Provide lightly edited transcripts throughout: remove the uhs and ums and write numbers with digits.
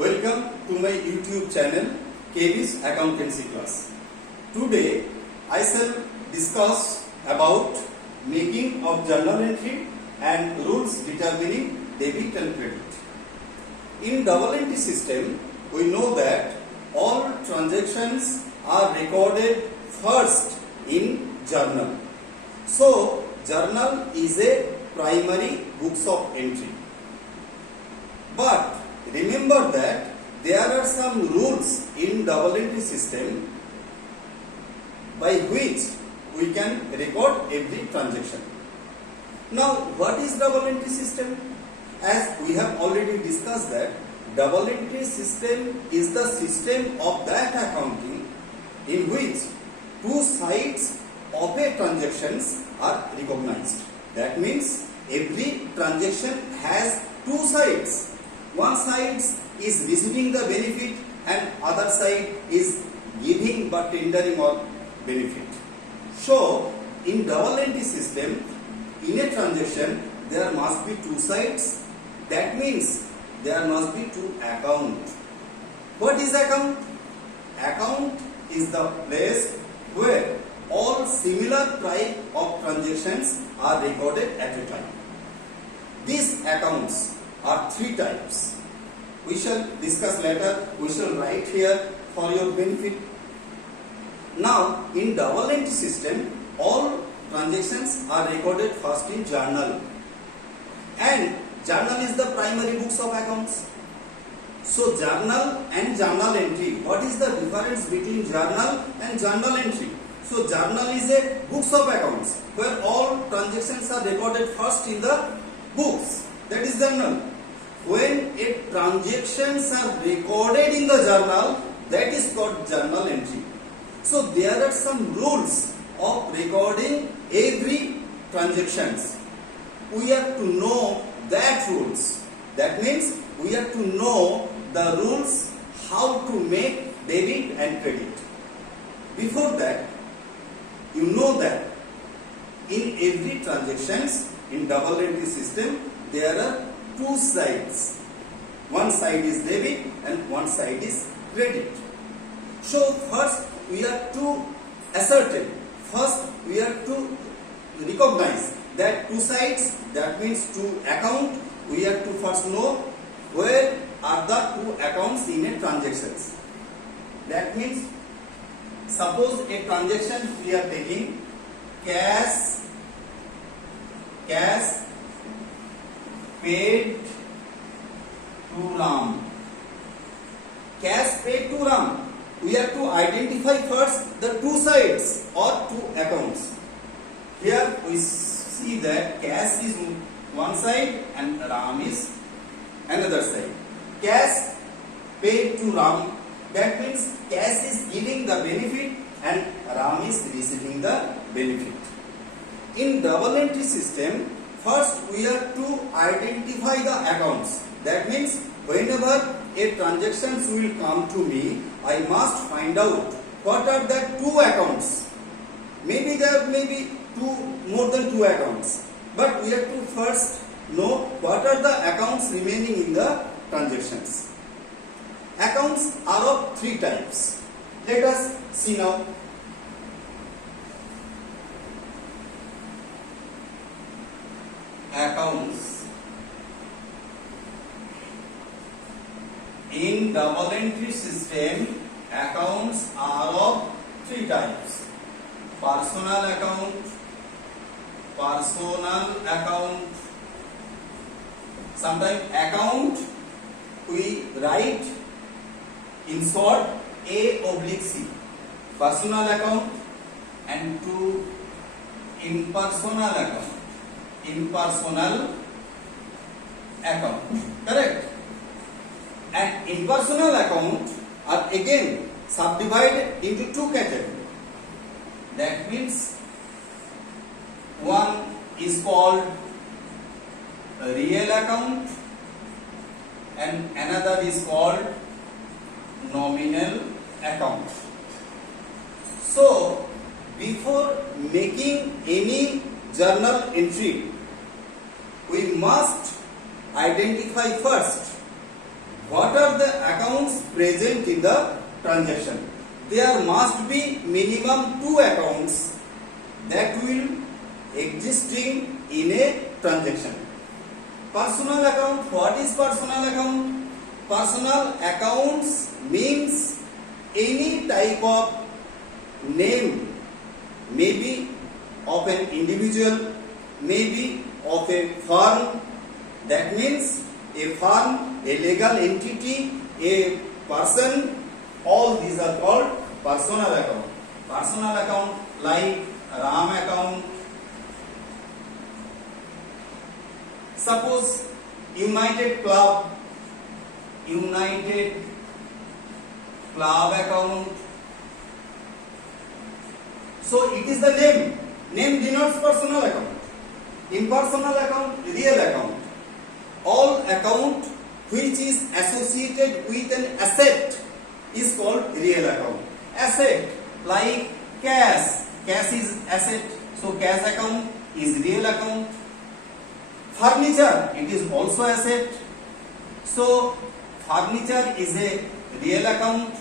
Welcome to my YouTube channel KV's Accountancy Class. Today I shall discuss about making of journal entry and rules determining debit and credit. In double entry system, we know that all transactions are recorded first in journal. So journal is a primary books of entry. But remember that there are some rules in double entry system by which we can record every transaction. Now, what is double entry system? As we have already discussed that double entry system is the system of that accounting in which two sides of a transactions are recognized. That means every transaction has two sides. One side is receiving the benefit and other side is giving but tendering or benefit. So, in double entry system, in a transaction, there must be two sides. That means there must be two accounts. What is account? Account is the place where all similar type of transactions are recorded at a time. These accounts are three types. We shall discuss later. We shall write here for your benefit. Now, in double entry system, all transactions are recorded first in journal. And journal is the primary books of accounts. So, journal and journal entry. What is the difference between journal and journal entry? So, journal is a books of accounts where all transactions are recorded first in the books. That is journal. When a transactions are recorded in the journal, that is called journal entry. So there are some rules of recording every transactions. We have to know that rules. That means we have to know the rules how to make debit and credit. Before that, you know that in every transactions in double entry system, there are two sides. One side is debit and one side is credit. So first we have to ascertain. First we have to recognize that two sides, that means two accounts. We have to first know where are the two accounts in a transactions. That means suppose a transaction we are taking cash paid to Ram. Cash paid to Ram. We have to identify first the two sides or two accounts. Here we see that cash is one side and Ram is another side. Cash paid to Ram. That means cash is giving the benefit and Ram is receiving the benefit. In double entry system, first we have to identify the accounts. That means whenever a transactions will come to me, I must find out what are the two accounts. Maybe there may be more than two accounts. But we have to first know what are the accounts remaining in the transactions. Accounts are of three types. Let us see now. Accounts. In double entry system, accounts are of three types. Personal account, sometimes account we write in short A/C. Personal account and to impersonal account. Correct? And impersonal account are again subdivided into two categories. That means one is called a real account and another is called nominal account. So, before making any journal entry, we must identify first what are the accounts present in the transaction? There must be minimum 2 accounts that will existing in a transaction. Personal account. What is personal account? Personal accounts means any type of name, maybe of an individual, maybe of a firm. That means a firm, a legal entity, a person. All these are called personal account. Personal account like Ram account. Suppose United Club account. So it is the name. Name denotes personal account. Impersonal account, real account. All account which is associated with an asset is called real account. Asset like cash. Cash is asset. So cash account is real account. Furniture, it is also asset. So furniture is a real account.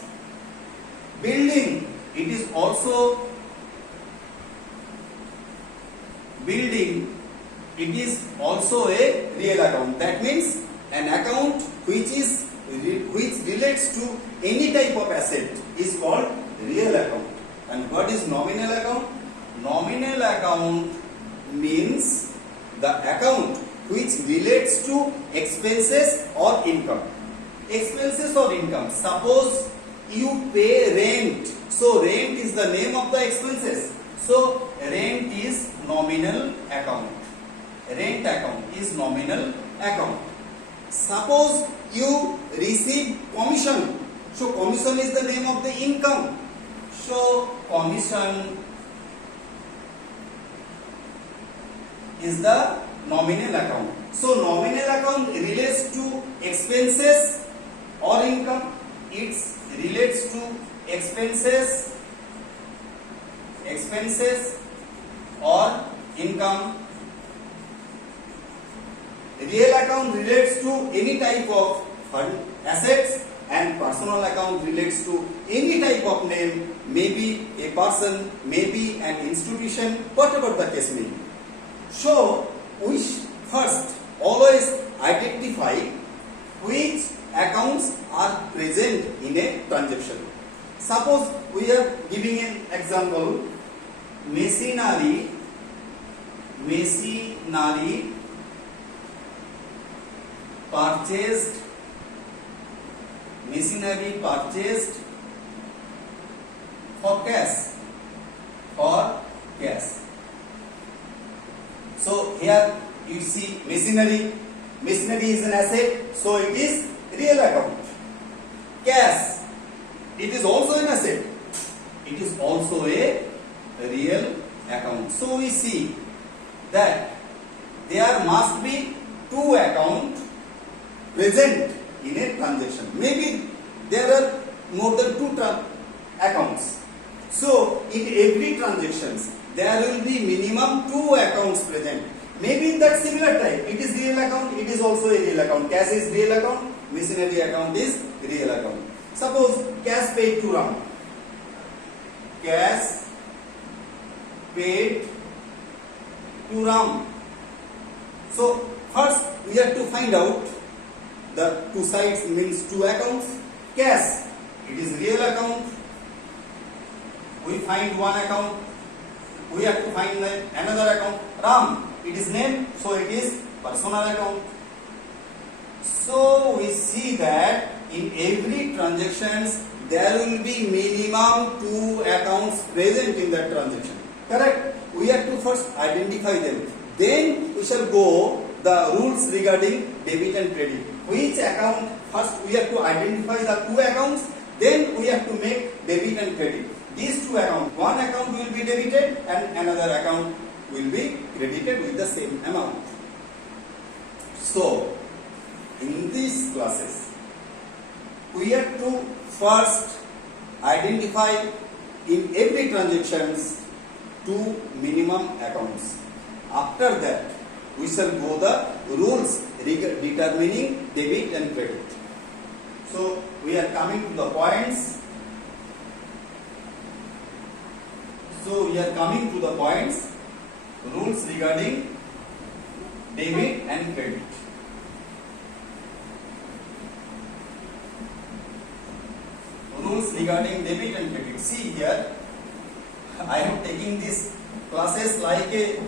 Building, it is also a real account. That means an account which relates to any type of asset is called real account. And what is nominal account? Nominal account means the account which relates to expenses or income. Expenses or income. Suppose you pay rent. So rent is the name of the expenses. So rent is nominal account. Rent account is nominal account. Suppose you receive commission. So commission is the name of the income. So commission is the nominal account. So nominal account relates to expenses or income. It relates to expenses or income. Real account relates to any type of assets, and personal account relates to any type of name, maybe a person, maybe an institution, whatever the case may be. So we first always identify which accounts are present in a transaction. Suppose we are giving an example: machinery purchased for cash. So here you see machinery is an asset, so it is real account. Cash, it is also an asset, it is also a real account. So we see that there must be 2 accounts present in a transaction. Maybe there are more than 2 accounts. So in every transactions there will be minimum 2 accounts present. Maybe in that similar type, it is real account, it is also a real account. Cash is real account, machinery account is real account. Suppose cash paid to Ram. Cash paid to Ram. So first we have to find out the 2 sides means 2 accounts. Cash, it is real account. We find 1 account. We have to find another account. Ram, it is name, so it is personal account. So we see that in every transactions there will be minimum 2 accounts present in that transaction. Correct? We have to first identify them. Then we shall go the rules regarding debit and credit. Which account? First we have to identify the 2 accounts. Then we have to make debit and credit. These 2 accounts, one account will be debited and another account will be credited with the same amount. So in these classes we have to first identify in every transactions 2 minimum accounts. After that we shall go the rules determining debit and credit. So we are coming to the points. Rules regarding debit and credit. Rules regarding debit and credit. See here, I am taking these classes like a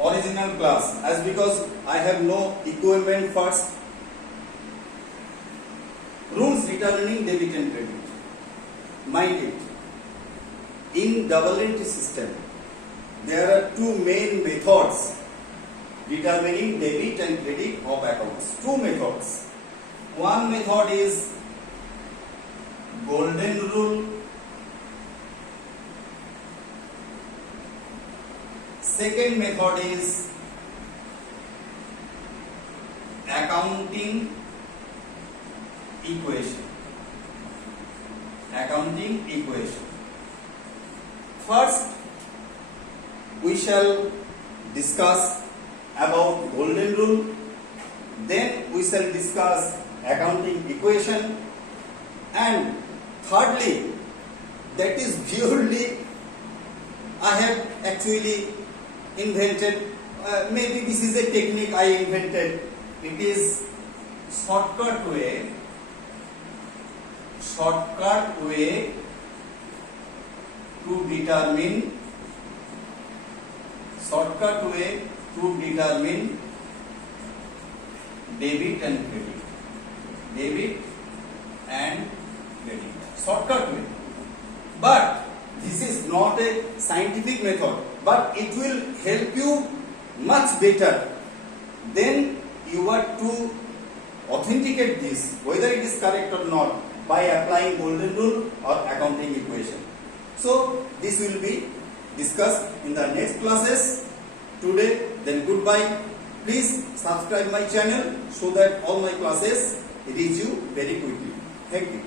original class, as because I have no equipment first. Rules determining debit and credit. Mind it, in double entry system, there are two main methods determining debit and credit of accounts. Two methods. One method is golden rule. Second method is accounting equation. First, we shall discuss about golden rule, then we shall discuss accounting equation, and thirdly, that is purely I have actually invented, maybe this is a technique I invented. It is shortcut way to determine debit and credit. Shortcut way. But this is not a scientific method, but it will help you much better. Then you are to authenticate this, whether it is correct or not, by applying golden rule or accounting equation. So this will be discussed in the next classes. Today, then goodbye. Please subscribe my channel so that all my classes reach you very quickly. Thank you.